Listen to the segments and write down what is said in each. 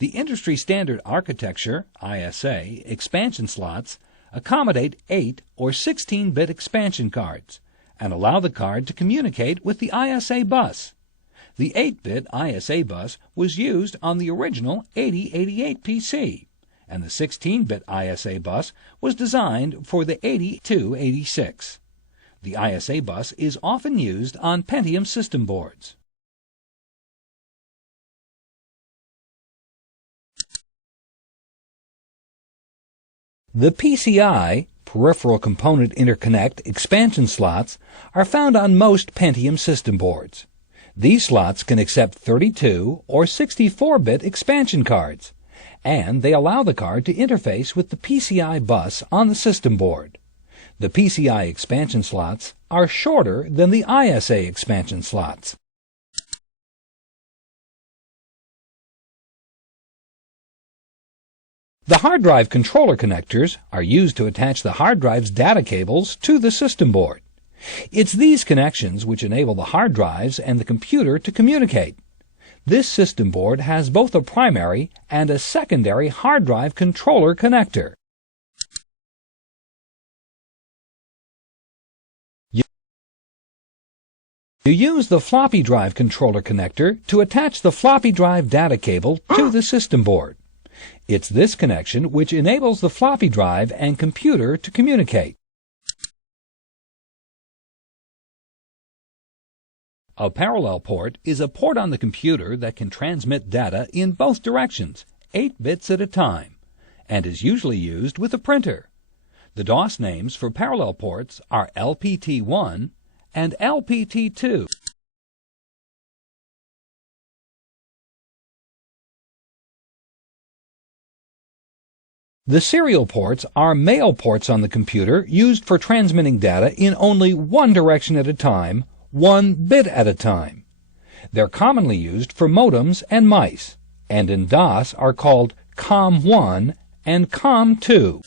The industry standard architecture, ISA, expansion slots accommodate 8 or 16-bit expansion cards and allow the card to communicate with the ISA bus. The 8-bit ISA bus was used on the original 8088 PC, and the 16-bit ISA bus was designed for the 8286. The ISA bus is often used on Pentium system boards. The PCI, Peripheral Component Interconnect, expansion slots are found on most Pentium system boards. These slots can accept 32 or 64-bit expansion cards, and they allow the card to interface with the PCI bus on the system board. The PCI expansion slots are shorter than the ISA expansion slots. The hard drive controller connectors are used to attach the hard drive's data cables to the system board. It's these connections which enable the hard drives and the computer to communicate. This system board has both a primary and a secondary hard drive controller connector. You use the floppy drive controller connector to attach the floppy drive data cable to the system board. It's this connection which enables the floppy drive and computer to communicate. A parallel port is a port on the computer that can transmit data in both directions, 8 bits at a time, and is usually used with a printer. The DOS names for parallel ports are LPT1 and LPT2. The serial ports are male ports on the computer used for transmitting data in only one direction at a time, 1 bit at a time. They're commonly used for modems and mice, and in DOS are called COM1 and COM2.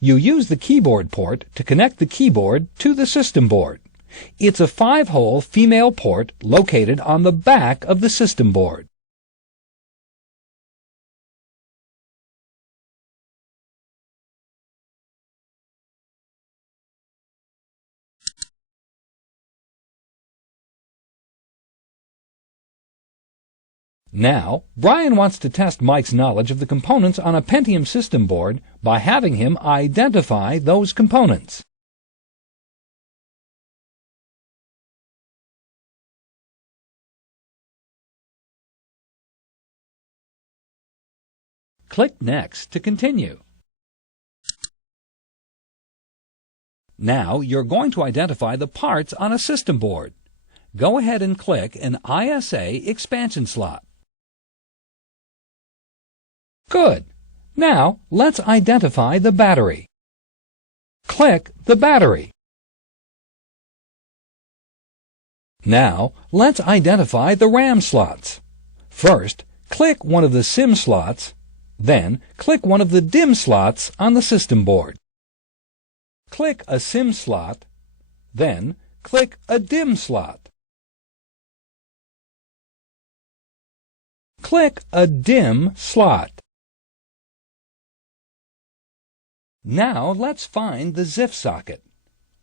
You use the keyboard port to connect the keyboard to the system board. It's a 5-hole female port located on the back of the system board. Now, Brian wants to test Mike's knowledge of the components on a Pentium system board by having him identify those components. Click Next to continue. Now you're going to identify the parts on a system board. Go ahead and click an ISA expansion slot. Good. Now let's identify the battery. Click the battery. Now let's identify the RAM slots. First, click one of the SIM slots, then click one of the DIMM slots on the system board. Click a SIM slot, then click a DIMM slot. Click a DIMM slot. Now let's find the ZIF socket.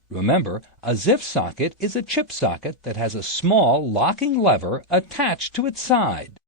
Remember, a ZIF socket is a chip socket that has a small locking lever attached to its side.